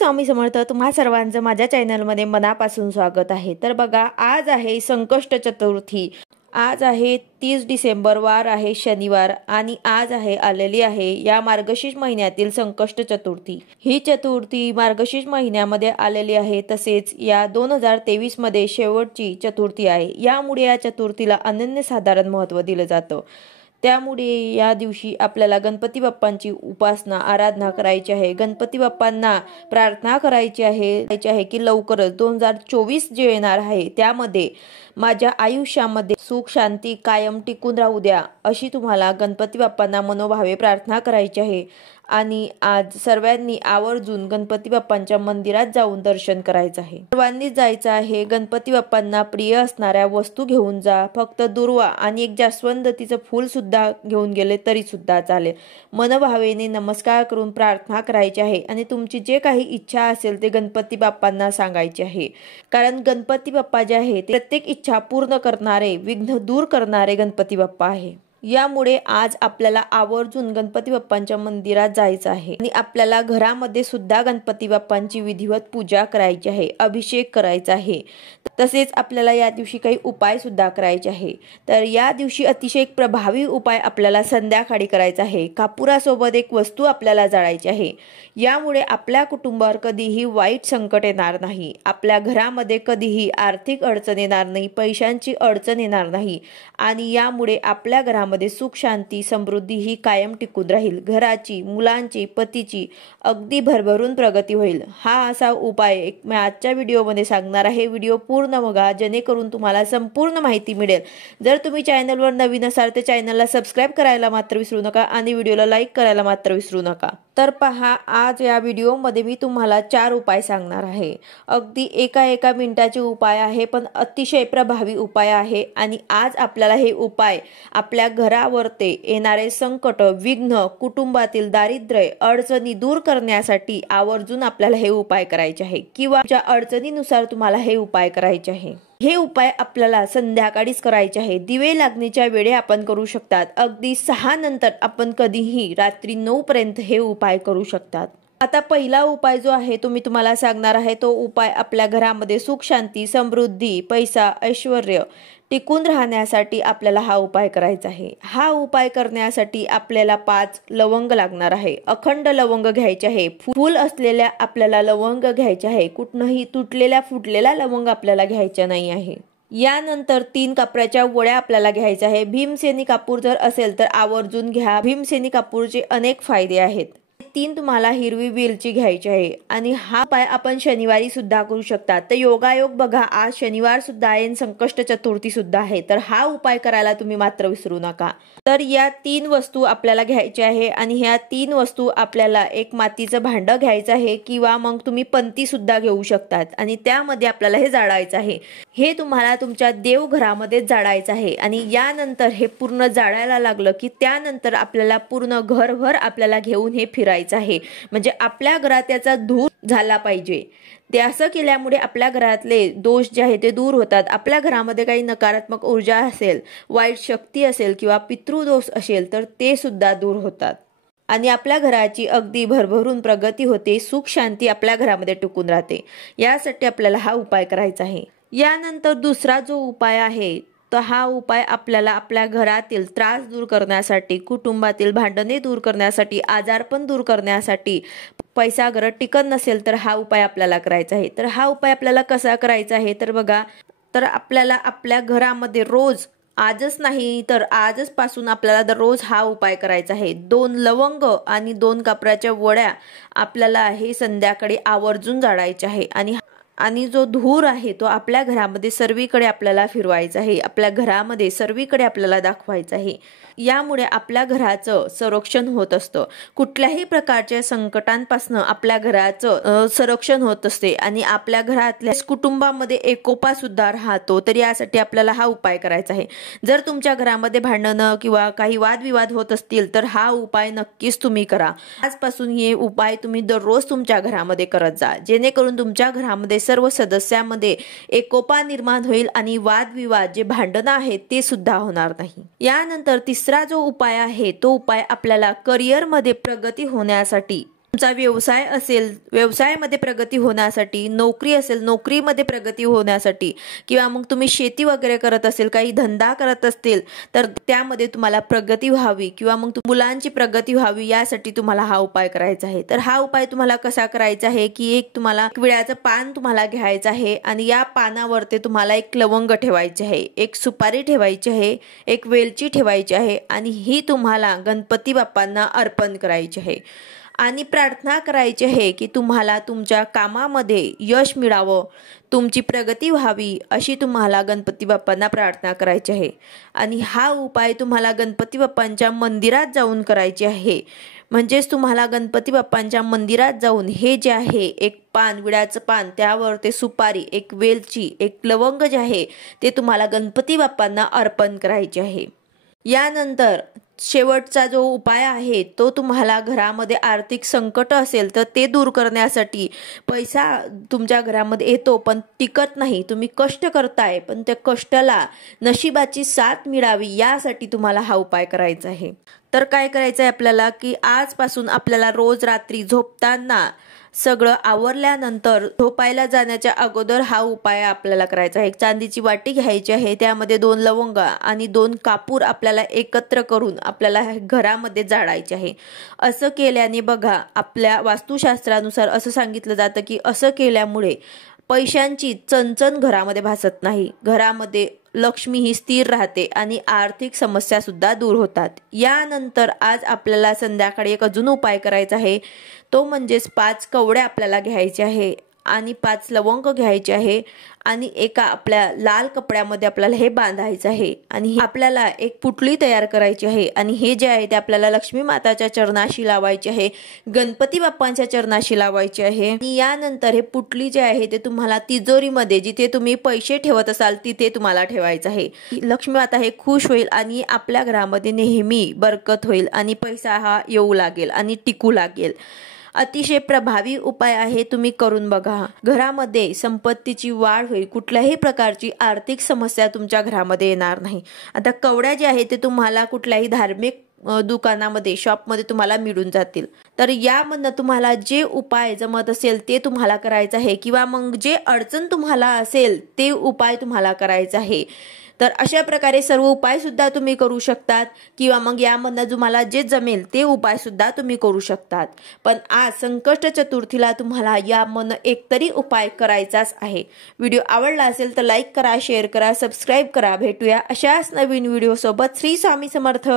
स्वामी समर्थ, तुम्हा सर्वांचं माझ्या चॅनलमध्ये मनापासून स्वागत आहे। तर बघा, आज आहे संकष्ट चतुर्थी। आज आहे 30 डिसेंबर, वार आहे शनिवार आणि आज आलेली आहे या मार्गशीर्ष महिन्यातील संकष्ट चतुर्थी। ही चतुर्थी मार्गशीर्ष महिन्यामध्ये आलेली आहे, तसेच या 2023 मध्ये शेवटची चतुर्थी आहे। यामुळे या चतुर्थीला अनन्यसाधारण महत्त्व दिलं जातं। त्यामुळे या दिवशी आपल्याला गणपती बाप्पांची उपासना आराधना करायची आहे। गणपती बाप्पांना प्रार्थना करायची आहे की लवकरच 2024 जे येणार आहे त्यामध्ये माझ्या आयुष्यामध्ये सुख शांती कायम टिकून राहू द्या, अशी तुम्हाला गणपती बाप्पांना मनोभावे प्रार्थना करायची आहे। आणि आज सर्वांनी आवर्जून गणपती बाप्पांच्या मंदिरात जाऊन दर्शन करायचं आहे। सर्वांनी जायचं आहे। गणपती बाप्पांना प्रिय असणाऱ्या वस्तू घेऊन जा। फक्त दुर्वा आणि एक जास्वंदीचं फूल सुद्धा घेऊन गेले तरी सुद्धा चालेल। मनोभावेने नमस्कार करून प्रार्थना करायची आहे आणि तुमची जे काही इच्छा असेल ते गणपती बाप्पांना सांगायचे आहे। कारण गणपती बाप्पा जे आहे ते प्रत्येक इच्छा पूर्ण करणारे, विघ्न दूर करणारे गणपती बाप्पा आहे। यामुळे आज आपल्याला आवर्जून गणपती बाप्पांच्या मंदिरात जायचं आहे आणि आपल्याला घरामध्ये सुद्धा गणपती बाप्पांची विधिवत पूजा करायची आहे, अभिषेक करायचा आहे। तसेच आपल्याला या दिवशी काही उपाय सुद्धा करायचे आहे। तर या दिवशी अतिशय प्रभावी उपाय आपल्याला संध्याकाळी करायचा आहे। कापुरासोबत एक वस्तू आपल्याला जाळायची आहे। यामुळे आपल्या कुटुंबावर कधीही वाईट संकट येणार नाही, आपल्या घरामध्ये कधीही आर्थिक अडचण येणार नाही, पैशांची अडचण येणार नाही आणि यामुळे आपल्या घरामध्ये सुख शांती समृद्धी ही कायम टिकून राहील। घराची, मुलांची, पतीची अगदी भरभरून प्रगती होईल। हा असा उपाय मी आजच्या व्हिडिओमध्ये सांगणार आहे। व्हिडिओ पूर्ण बघा, जेणेकरून तुम्हाला संपूर्ण माहिती मिळेल। जर तुम्ही चॅनलवर नवीन असाल तर चॅनलला सबस्क्राइब करायला मात्र विसरू नका आणि व्हिडिओला लाईक करायला मात्र विसरू नका। तर पहा, आज या व्हिडिओमध्ये मी तुम्हाला 4 उपाय सांगणार आहे। अगदी एका मिनिटाचे उपाय आहे, पण अतिशय प्रभावी उपाय आहे। आणि आज आपल्याला हे उपाय आपल्या घरावरती येणारे संकट, विघ्न, कुटुंबातील दारिद्र्य, अडचणी दूर करण्यासाठी आवर्जून आपल्याला हे उपाय करायचे आहे किंवा ज्या अडचणीनुसार तुम्हाला हे उपाय करायचे आहे। हे उपाय आपल्याला संध्याकाळीच करायचे आहे। दिवे लागण्याच्या वेळे आपण करू शकतात। अगदी 6 नंतर आपण कधीही रात्री 9 पर्यंत हे उपाय करू शकतात। आता पहिला उपाय जो आहे तो मी तुम्हाला सांगणार आहे। तो उपाय आपल्या घरामध्ये सुख शांती समृद्धी पैसा ऐश्वर्य टिकून राहण्यासाठी आपल्याला हा उपाय करायचा आहे। हा उपाय करण्यासाठी आपल्याला 5 लवंग लागणार आहे। अखंड लवंग घ्यायचे आहे। फूल असलेल्या आपल्याला लवंग घ्यायचे आहे। कुठनंही तुटलेल्या फुटलेला लवंग आपल्याला घ्यायचा नाही आहे। यानंतर 3 कापराच्या वड्या आपल्याला घ्यायच्या आहे। भीमसेनी कापूर जर असेल तर आवर्जून घ्या। भीमसेनी कापूरचे अनेक फायदे आहेत। 3 तुम्हाला हिरवी वेलची घ्यायची आहे आणि हा उपाय आपण शनिवारी सुद्धा करू शकता। तर योगायोग बघा, आज शनिवार सुद्धा आहे, संकष्ट चतुर्थी सुद्धा आहे, तर हा उपाय करायला तुम्ही मात्र विसरू नका। तर या 3 वस्तू आपल्याला घ्यायच्या आहे आणि ह्या 3 वस्तू आपल्याला एक मातीचं भांडं घ्यायचं आहे किंवा मग तुम्ही पंती सुद्धा घेऊ शकतात आणि त्यामध्ये आपल्याला हे जाळायचं आहे। हे तुम्हाला तुमच्या देवघरामध्ये जाळायचं आहे आणि यानंतर हे पूर्ण जाळायला लागलं की त्यानंतर आपल्याला पूर्ण घरभर आपल्याला घेऊन हे फिरायचं आहे। म्हणजे आपल्या घरात त्याचा धूर झाला पाहिजे। ते असं केल्यामुळे आपल्या घरातले दोष जे आहे ते दूर होतात। आपल्या घरामध्ये काही नकारात्मक ऊर्जा असेल, वाईट शक्ती असेल किंवा पितृदोष असेल तर ते सुद्धा दूर होतात आणि आपल्या घराची अगदी भरभरून प्रगती होते। सुख शांती आपल्या घरामध्ये टिकून राहते। यासाठी आपल्याला हा उपाय करायचा आहे। यानंतर दुसरा जो उपाय आहे तर हा उपाय आपल्याला आपल्या घरातील त्रास दूर करण्यासाठी, कुटुंबातील भांडणे दूर करण्यासाठी, आजारपण दूर करण्यासाठी, पैसा घरात टिकत नसेल तर हा उपाय आपल्याला करायचा आहे। तर हा उपाय आपल्याला कसा करायचा आहे तर बघा, तर आपल्याला आपल्या घरामध्ये रोज, आजच नाही तर आजच पासून आपल्याला दररोज हा उपाय करायचा आहे। 2 लवंग आणि 2 कापराच्या वड्या आपल्याला हे संध्याकाळी आवर्जून जाळायचे आहे आणि जो धूर आहे तो आपल्या घरामध्ये सर्वीकडे आपल्याला फिरवायचा आहे। आपल्या घरामध्ये सर्वीकडे आपल्याला दाखवायचा आहे। यामुळे आपल्या घराचं संरक्षण होत असतं। कुठल्याही प्रकारच्या संकटांपासून आपल्या घराचं संरक्षण होत असते आणि आपल्या घरातल्या कुटुंबामध्ये एकोपा सुद्धा राहतो। तर यासाठी आपल्याला हा उपाय करायचा आहे। जर तुमच्या घरामध्ये भांडणं किंवा काही वादविवाद होत असतील तर हा उपाय नक्कीच तुम्ही करा। आजपासून हे उपाय तुम्ही दररोज तुमच्या घरामध्ये करत जा, जेणेकरून तुमच्या घरामध्ये सर्व सदस्यांमध्ये एकोपा निर्माण होईल आणि वादविवाद जे भांडणं आहेत ते सुद्धा होणार नाही। यानंतर तिसरा जो उपाय आहे तो उपाय आपल्याला करिअरमध्ये प्रगती होण्यासाठी तुमचा व्यवसाय असेल, व्यवसायामध्ये प्रगती होण्यासाठी, नोकरी असेल, नोकरीमध्ये प्रगती होण्यासाठी, किंवा मग तुम्ही शेती वगैरे करत असेल, काही धंदा करत असतील तर त्यामध्ये तुम्हाला प्रगती व्हावी किंवा मग मुलांची प्रगती व्हावी यासाठी तुम्हाला हा उपाय करायचा आहे। तर हा उपाय तुम्हाला कसा करायचा आहे की एक तुम्हाला विड्याचं पान तुम्हाला घ्यायचं आहे आणि या पानावरती तुम्हाला एक लवंग ठेवायचे आहे, एक सुपारी ठेवायची आहे, एक वेलची ठेवायची आहे आणि ही तुम्हाला गणपती बाप्पांना अर्पण करायची आहे आणि प्रार्थना करायची आहे की तुम्हाला तुमच्या कामामध्ये यश मिळावं, तुमची प्रगती व्हावी अशी तुम्हाला गणपती बाप्पांना प्रार्थना करायची आहे। आणि हा उपाय तुम्हाला गणपती बाप्पांच्या मंदिरात जाऊन करायचे आहे। म्हणजेच तुम्हाला गणपती बाप्पांच्या मंदिरात जाऊन हे जे आहे एक पान, विड्याचं पान, त्यावर ते सुपारी, एक वेलची, एक लवंग जे आहे ते तुम्हाला गणपती बाप्पांना अर्पण करायचे आहे। यानंतर शेवटचा जो उपाय आहे तो तुम्हाला घरामध्ये आर्थिक संकट असेल तर ते दूर करण्यासाठी, पैसा तुमच्या घरामध्ये येतो पण टिकत नाही, तुम्ही कष्ट करताय पण त्या कष्टाला नशिबाची साथ मिळावी यासाठी तुम्हाला हा उपाय करायचा आहे। तर काय करायचं आहे आपल्याला की आजपासून आपल्याला रोज रात्री झोपताना सगळं आवरल्यानंतर झोपायला जाण्याच्या अगोदर हा उपाय आपल्याला करायचा आहे। एक चांदीची वाटी घ्यायची आहे, त्यामध्ये 2 लवंग आणि 2 कापूर आपल्याला एकत्र करून आपल्याला घरामध्ये जाळायचे आहे। असं केल्याने बघा, आपल्या वास्तुशास्त्रानुसार असं सांगितलं जातं की असं केल्यामुळे पैशांची चणचण घरामध्ये भासत नाही, घरामध्ये लक्ष्मी ही स्थिर राहते आणि आर्थिक समस्या सुद्धा दूर होतात। यानंतर आज आपल्याला संध्याकाळी एक अजून उपाय करायचा आहे, तो म्हणजेच 5 कवड्या आपल्याला घ्यायचे आहे आणि 5 लवंग घ्यायचे आहे आणि एका आपल्या लाल कपड्यामध्ये आपल्याला हे बांधायचं आहे आणि आपल्याला एक पुटली तयार करायची आहे आणि हे जे आहे ते आपल्याला लक्ष्मी माताच्या चरणाशी लावायचे आहे, गणपती बाप्पांच्या चरणाशी लावायचे आहे। आणि यानंतर हे पुटली जे आहे ते तुम्हाला तिजोरीमध्ये, जिथे तुम्ही पैसे ठेवत असाल तिथे तुम्हाला ठेवायचं आहे। लक्ष्मी माता हे खुश होईल आणि आपल्या घरामध्ये नेहमी बरकत होईल आणि पैसा हा येऊ लागेल आणि टिकू लागेल। अतिशय प्रभावी उपाय आहे, तुम्ही करून बघा। घरामध्ये संपत्तीची वाढ होईल, कुठल्याही प्रकारची आर्थिक समस्या तुमच्या घरामध्ये येणार नाही। आता कवड्या जे आहे ते तुम्हाला कुठल्याही धार्मिक दुकानामध्ये, शॉपमध्ये तुम्हाला मिळून जातील। तर यामधनं तुम्हाला जे उपाय जमत असेल ते तुम्हाला करायचं आहे किंवा मग जे अडचण तुम्हाला असेल ते उपाय तुम्हाला करायचा आहे। तर अशा प्रकारे सर्व उपाय सुद्धा तुम्ही करू शकतात किंवा मग यामधनं तुम्हाला जे जमेल ते उपाय सुद्धा तुम्ही करू शकतात। पण आज संकष्ट चतुर्थीला तुम्हाला यामधनं एकतरी उपाय करायचाच आहे। व्हिडिओ आवडला असेल तर लाईक करा, शेअर करा, सबस्क्राईब करा। भेटूया अशाच नवीन व्हिडिओ सोबत। श्री स्वामी समर्थ।